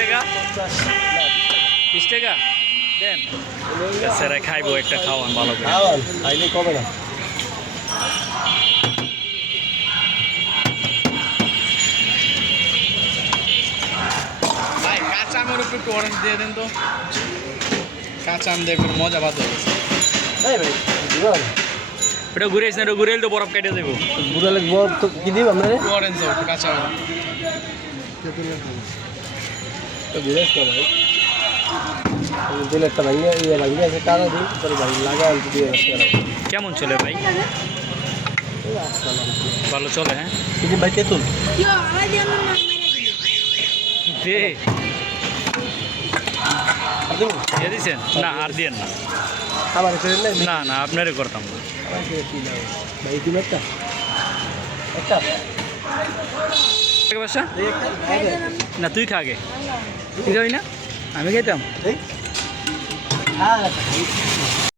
টাকা 20 টাকা দেন স্যার খাইবো একটা খাওয়ান ভালো করে খাইলে কবে না ভাই কাঁচা আমের উপর একটু অরেঞ্জ দিয়ে দেন তো কাঁচা আম দিয়ে একটু মজা বাদ হয়ে গেছে ভাই দিবা না এটা ঘুরে আসেন এটা ঘুরে এলে তো বরফ কেটে দেবো বুড়ালে বড় তো কি দিব আমরা একটু অরেঞ্জ দাও একটু কাঁচা আম তো বিরেশ না ভাই দিলে একটা ভাঙিয়ে ভাঙিয়ে আছে টাকা দিই তোর ভাই লাগা আনতে দিয়ে আসছে কেমন চলে ভাই ভালো চলে হ্যাঁ কিন্তু ভাই তেতুল দে দিয়ে দিছেন না আর দিয়েন না খাবার ফেরে নেই না না আপনারই করতাম না ভাই দিন একটা একটা বাসা এই না তুই খাগে তুই খাবি না আমি খাইতাম হ্যাঁ